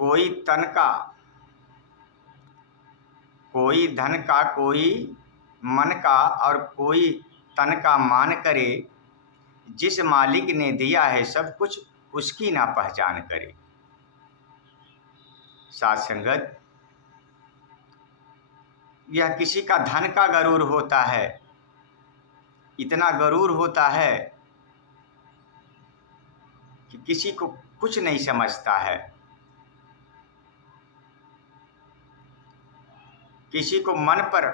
कोई तन का, कोई धन का, कोई मन का और कोई तन का मान करे। जिस मालिक ने दिया है सब कुछ उसकी ना पहचान करे। साथ संगत, यह किसी का धन का गरूर होता है, इतना गरूर होता है कि किसी को कुछ नहीं समझता है। किसी को मन पर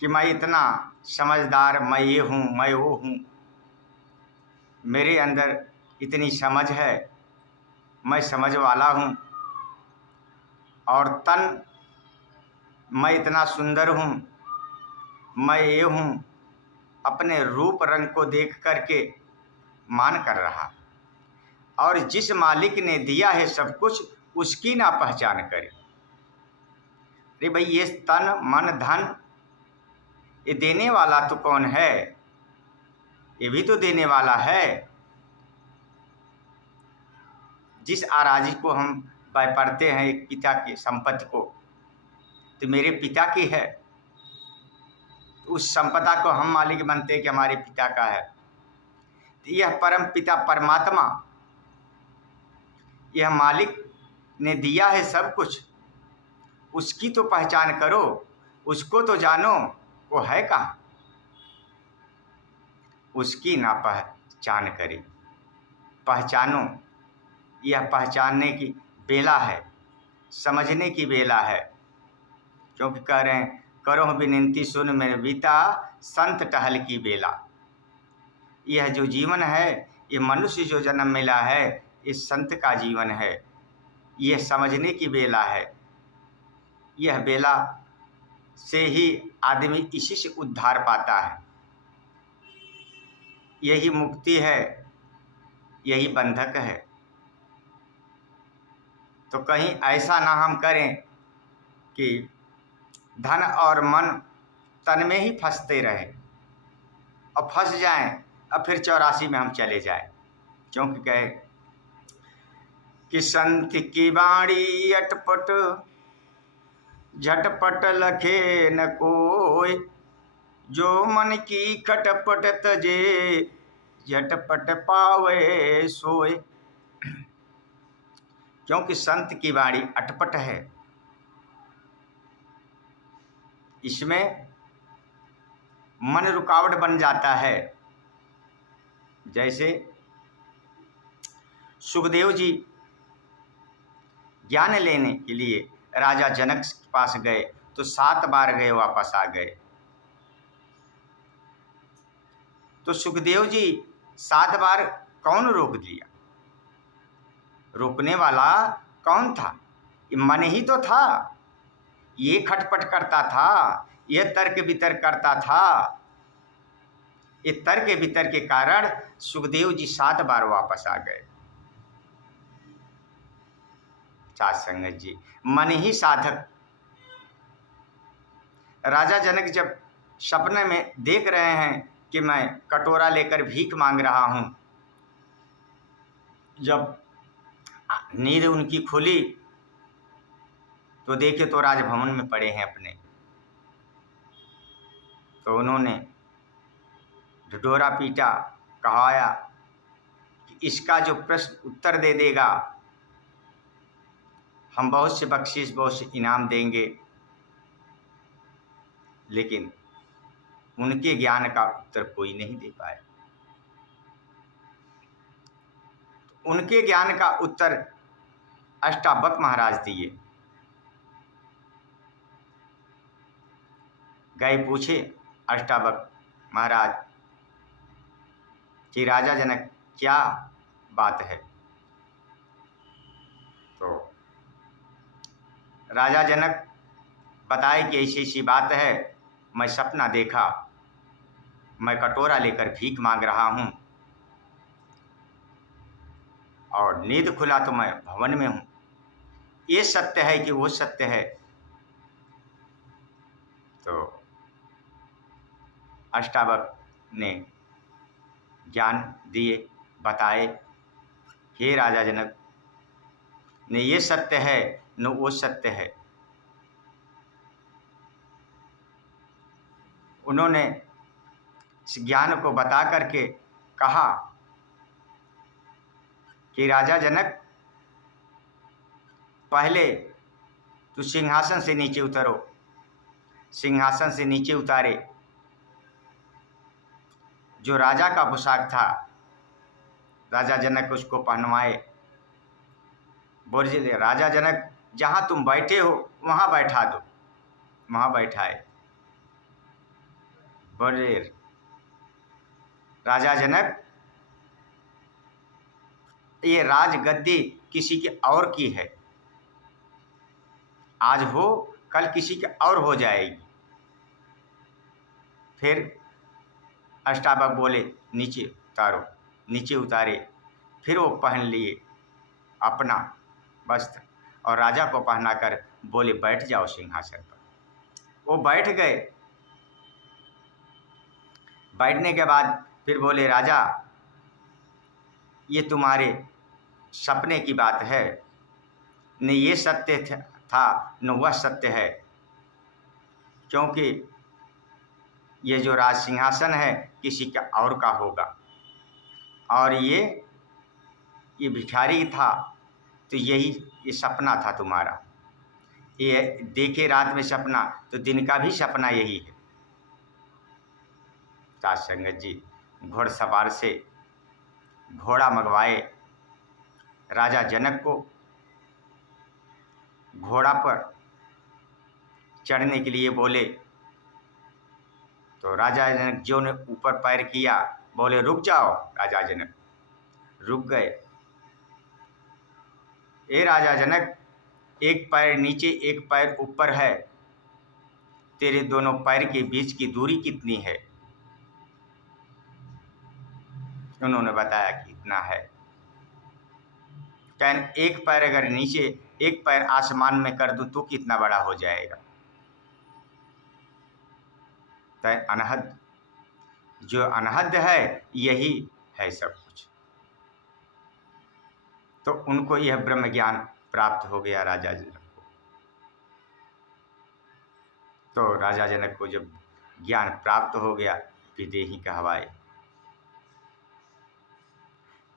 कि मैं इतना समझदार, मैं ये हूँ, मैं वो हूँ, मेरे अंदर इतनी समझ है, मैं समझ वाला हूँ, और तन मैं इतना सुंदर हूँ, मैं ये हूँ, अपने रूप रंग को देख करके मान कर रहा। और जिस मालिक ने दिया है सब कुछ उसकी ना पहचान करे। अरे भाई, ये तन मन धन ये देने वाला तो कौन है? ये भी तो देने वाला है। जिस आराजी को हम पढ़ते हैं एक पिता की संपत्ति को, तो मेरे पिता की है, तो उस संपदा को हम मालिक बनते कि हमारे पिता का है। तो यह परम पिता परमात्मा, यह मालिक ने दिया है सब कुछ, उसकी तो पहचान करो, उसको तो जानो, वो है कहाँ? उसकी ना पहचान करे। पहचानो, यह पहचानने की बेला है, समझने की बेला है। क्योंकि कह रहे हैं, करो विनती सुन मेरे बीता, संत टहल की बेला। यह जो जीवन है, ये मनुष्य जो जन्म मिला है, इस संत का जीवन है। यह समझने की बेला है। यह बेला से ही आदमी इसी से उद्धार पाता है। यही मुक्ति है, यही बंधक है। तो कहीं ऐसा ना हम करें कि धन और मन तन में ही फंसते रहें और फंस जाएं, अब फिर 84 में हम चले जाएं। क्योंकि कहे कि संत की बाणी अटपट झटपट लखे न कोय, जो मन की खटपट तजे झटपट पावे सोय। क्योंकि संत की बाणी अटपट है, इसमें मन रुकावट बन जाता है। जैसे सुखदेव जी ज्ञान लेने के लिए राजा जनक के पास गए, तो 7 बार गए, वापस आ गए। तो सुखदेव जी 7 बार कौन रोक दिया? रोकने वाला कौन था? ये मन ही तो था। ये खटपट करता था, ये तर्क वितर्क करता था। ये तर्क वितर्क के कारण सुखदेव जी 7 बार वापस आ गए। साथ संगत जी, मन ही साधक। राजा जनक जब सपने में देख रहे हैं कि मैं कटोरा लेकर भीख मांग रहा हूं, जब नींद उनकी खुली तो देखे तो राजभवन में पड़े हैं अपने। तो उन्होंने ढिढोरा पीटा, कहाया कि इसका जो प्रश्न उत्तर दे देगा, हम बहुत से बख्शीश, बहुत से इनाम देंगे। लेकिन उनके ज्ञान का उत्तर कोई नहीं दे पाया। उनके ज्ञान का उत्तर अष्टावक्र महाराज दिए। गए पूछे अष्टावक्र महाराज कि राजा जनक क्या बात है? तो राजा जनक बताए कि ऐसी ऐसी बात है, मैं सपना देखा, मैं कटोरा लेकर भीख मांग रहा हूँ और नींद खुला तो मैं भवन में हूँ। ये सत्य है कि वो सत्य है? तो अष्टावक्र ने ज्ञान दिए, बताए, हे राजा जनक, न ये सत्य है न वो सत्य है। उन्होंने इस ज्ञान को बता करके कहा कि राजा जनक, पहले तो सिंहासन से नीचे उतरो। सिंहासन से नीचे उतारे। जो राजा का पोशाक था, राजा जनक उसको पहनवाए। बोले राजा जनक, जहाँ तुम बैठे हो वहाँ बैठा दो। वहाँ बैठाए। बोले राजा जनक, ये राजगद्दी किसी के और की है, आज हो कल किसी के और हो जाएगी। फिर अष्टावक्र बोले नीचे उतारो। नीचे उतारे। फिर वो पहन लिए अपना वस्त्र और राजा को पहनाकर बोले बैठ जाओ सिंहासन पर। वो बैठ गए। बैठने के बाद फिर बोले राजा, ये तुम्हारे सपने की बात है, न ये सत्य था न वह सत्य है, क्योंकि ये जो राज सिंहासन है किसी का और का होगा, और ये भिखारी था तो ये सपना था तुम्हारा। ये देखे रात में सपना तो दिन का भी सपना यही है। साध संगत जी घोड़सवार से घोड़ा मंगवाए। राजा जनक को घोड़ा पर चढ़ने के लिए बोले तो राजा जनक जो ने ऊपर पैर किया, बोले रुक जाओ। राजा जनक रुक गए। ए राजा जनक, एक पैर नीचे एक पैर ऊपर है, तेरे दोनों पैर के बीच की दूरी कितनी है? उन्होंने बताया कि इतना है। कहने एक पैर अगर नीचे एक पैर आसमान में कर दूं तो कितना बड़ा हो जाएगा? तो अनहद, जो अनहद है यही है सब कुछ। तो उनको यह ब्रह्म ज्ञान प्राप्त हो गया राजा जनक को। तो राजा जनक को जब ज्ञान प्राप्त हो गया, विदेही कहवाए।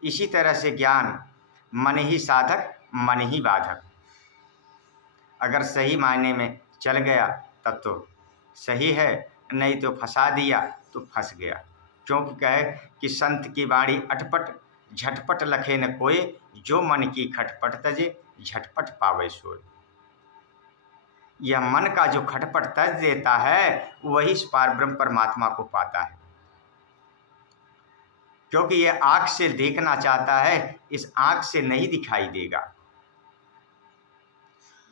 इसी तरह से ज्ञान मन ही साधक मन ही बाधक। अगर सही मायने में चल गया तब तो सही है, नहीं तो फंसा दिया तो फंस गया। क्योंकि कहे कि संत की वाणी अटपट, झटपट लखे न कोय, जो मन की खटपट तजे झटपट पावे सोय। यह मन का जो खटपट तज देता है वही इस पार ब्रह्म परमात्मा को पाता है। क्योंकि यह आँख से देखना चाहता है, इस आँख से नहीं दिखाई देगा।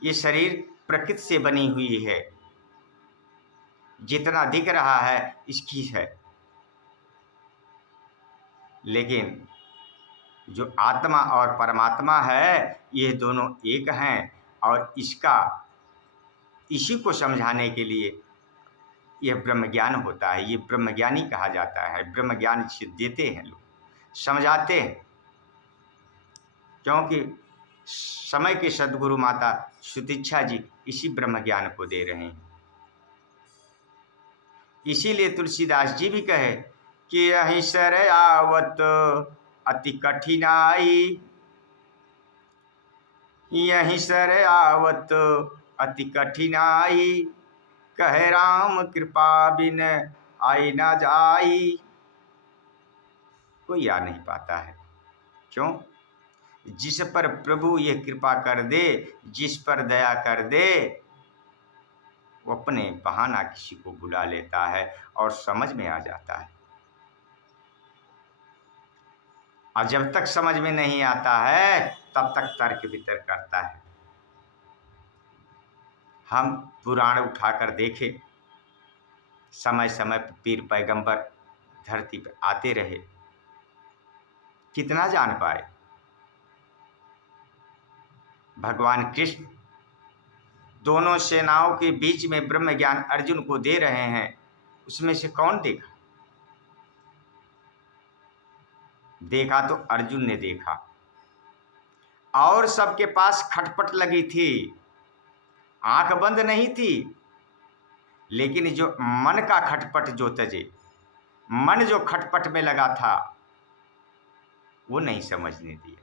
ये शरीर प्रकृति से बनी हुई है, जितना दिख रहा है इसकी है, लेकिन जो आत्मा और परमात्मा है ये दोनों एक हैं। और इसी को समझाने के लिए यह ब्रह्म ज्ञान होता है। ये ब्रह्म ज्ञानी कहा जाता है। ब्रह्म ज्ञान इसे देते हैं लोग, समझाते हैं। क्योंकि समय के सद्गुरु माता सुतीक्षा जी इसी ब्रह्म ज्ञान को दे रहे हैं। इसीलिए तुलसीदास जी भी कहे कि यहीं सर आवत अति कठिनाई, यहीं सर आवत अति कठिनाई, कहे राम कृपा बिन आई ना जाई। कोई आ नहीं पाता है। क्यों? जिस पर प्रभु ये कृपा कर दे, जिस पर दया कर दे, वो अपने बहाना किसी को बुला लेता है और समझ में आ जाता है। और जब तक समझ में नहीं आता है तब तक तर्क वितर्क करता है। हम पुराण उठाकर देखें, समय समय पर पीर पैगंबर धरती पर आते रहे, कितना जान पाए। भगवान कृष्ण दोनों सेनाओं के बीच में ब्रह्म ज्ञान अर्जुन को दे रहे हैं, उसमें से कौन देखा? देखा तो अर्जुन ने देखा। और सबके पास खटपट लगी थी, आंख बंद नहीं थी, लेकिन जो मन का खटपट जो तजे, मन जो खटपट में लगा था वो नहीं समझने दिया।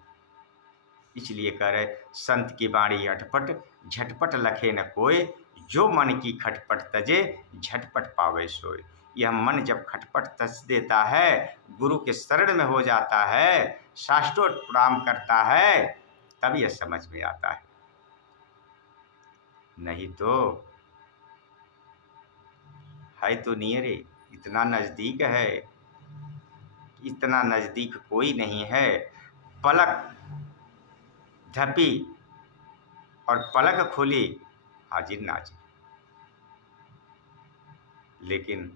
इसलिए कह रहे संत की बाणी अटपट, झटपट लखे न कोय, जो मन की खटपट तजे, झटपट पावे सोय। यह मन जब खटपट तज देता है, गुरु के शरण में हो जाता है, साष्टोट प्रणाम करता है, तब यह समझ में आता है। नहीं तो है तो नियरे, इतना नजदीक है, इतना नजदीक कोई नहीं है। पलक झपी और पलक खुली, हाजिर नाजिर। लेकिन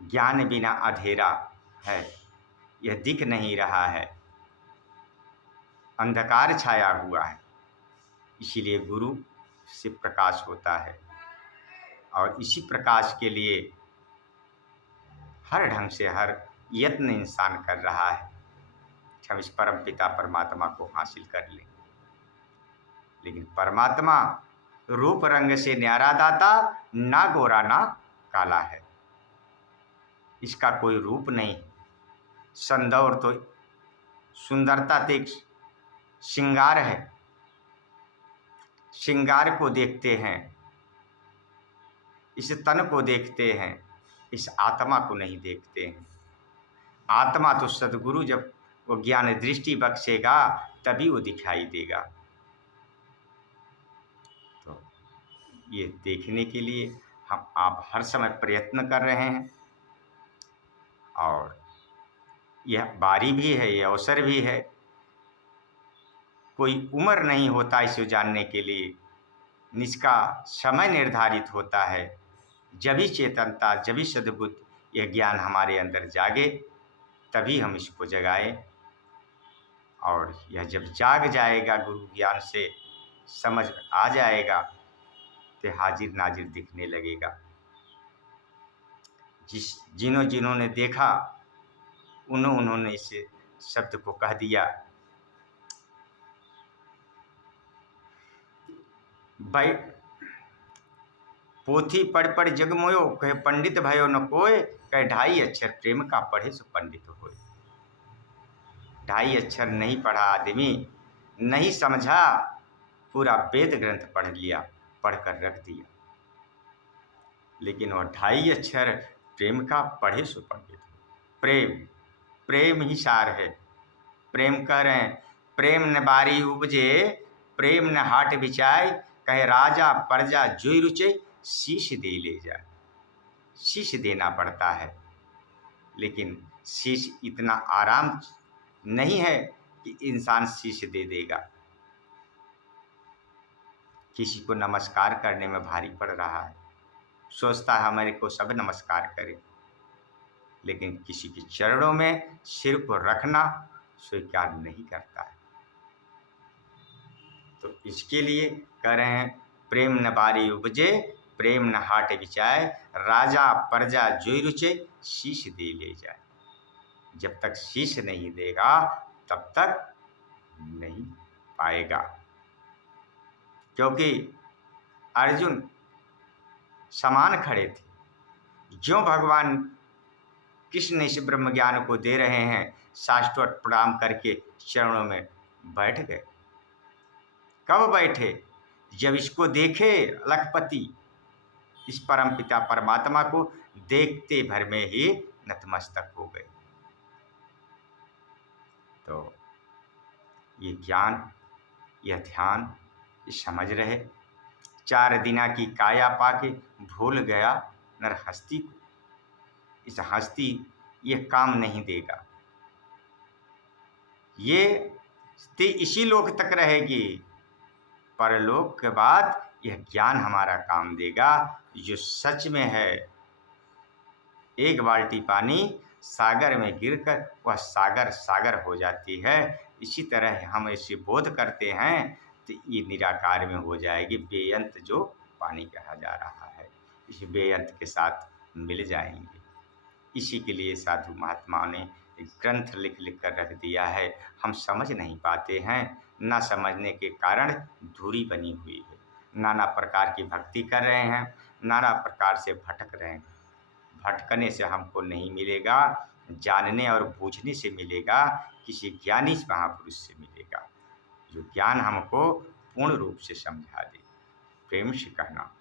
ज्ञान बिना अंधेरा है, यह दिख नहीं रहा है, अंधकार छाया हुआ है। इसीलिए गुरु से प्रकाश होता है, और इसी प्रकाश के लिए हर ढंग से हर यत्न इंसान कर रहा है कि हम इस परम पिता परमात्मा को हासिल कर लें। लेकिन परमात्मा रूप रंग से न्यारा दाता, ना गोरा ना काला है, इसका कोई रूप नहीं। संदौर तो सुंदरता ते श्रृंगार है, श्रृंगार को देखते हैं, इस तन को देखते हैं, इस आत्मा को नहीं देखते हैं। आत्मा तो सदगुरु जब वो ज्ञान दृष्टि बख्शेगा तभी वो दिखाई देगा। तो ये देखने के लिए हम आप हर समय प्रयत्न कर रहे हैं, और यह बारी भी है, यह अवसर भी है। कोई उम्र नहीं होता इसे जानने के लिए, इसका समय निर्धारित होता है। जब ही चेतनता, जब ही सद्बुद्धि, यह ज्ञान हमारे अंदर जागे, तभी हम इसको जगाएं। और यह जब जाग जाएगा, गुरु ज्ञान से समझ आ जाएगा, तो हाजिर नाजिर दिखने लगेगा। जिन्होंने देखा उन्होंने इस शब्द को कह दिया। भाई पोथी पढ़ पढ़ जग मोयो, कहे पंडित भयो न कोय, कहे ढाई अक्षर प्रेम का पढ़े सो पंडित होय। ढाई अक्षर नहीं पढ़ा आदमी, नहीं समझा, पूरा वेद ग्रंथ पढ़ लिया, पढ़कर रख दिया। लेकिन वह ढाई अक्षर प्रेम का पढ़े सो पंडित हो। प्रेम, प्रेम ही सार है। प्रेम कह रहे हैं, प्रेम न बारी उपजे, प्रेम न हाट बिचाय, कहे राजा प्रजा जोई रुचे, शीश दे ले जाए। शीश देना पड़ता है, लेकिन शीश इतना आराम नहीं है कि इंसान शीश दे देगा। किसी को नमस्कार करने में भारी पड़ रहा है, सोचता है हमारे को सब नमस्कार करें, लेकिन किसी के चरणों में सिर को रखना स्वीकार नहीं करता है। तो इसके लिए कह रहे हैं, प्रेम न बारी उपजे, प्रेम न हाट बिचाए, राजा प्रजा जोई रुचे, शीश दे ले जाए। जब तक शीश नहीं देगा तब तक नहीं पाएगा। क्योंकि अर्जुन समान खड़े थे, जो भगवान कृष्ण इस ब्रह्म ज्ञान को दे रहे हैं, साष्टोट प्रणाम करके चरणों में बैठ गए। कब बैठे? जब इसको देखे लखपति, इस परम पिता परमात्मा को देखते भर में ही नतमस्तक हो गए। तो ये ज्ञान, यह ध्यान, ये समझ रहे। 4 दिना की काया पाके भूल गया नर हस्ती को। इस हस्ती ये काम नहीं देगा, ये इसी लोक तक रहेगी, परलोक के बाद यह ज्ञान हमारा काम देगा, जो सच में है। एक बाल्टी पानी सागर में गिरकर वह सागर सागर हो जाती है। इसी तरह हम इसे बोध करते हैं तो ये निराकार में हो जाएगी। बेअंत जो पानी कहा जा रहा है, इस बेअंत के साथ मिल जाएंगे। इसी के लिए साधु महात्माओं ने एक ग्रंथ लिख लिख कर रख दिया है। हम समझ नहीं पाते हैं, ना समझने के कारण दूरी बनी हुई है। नाना प्रकार की भक्ति कर रहे हैं, नाना प्रकार से भटक रहे हैं। भटकने से हमको नहीं मिलेगा, जानने और बूझने से मिलेगा, किसी ज्ञानी महापुरुष से मिलेगा, जो ज्ञान हमको पूर्ण रूप से समझा दे। प्रेम से कहना।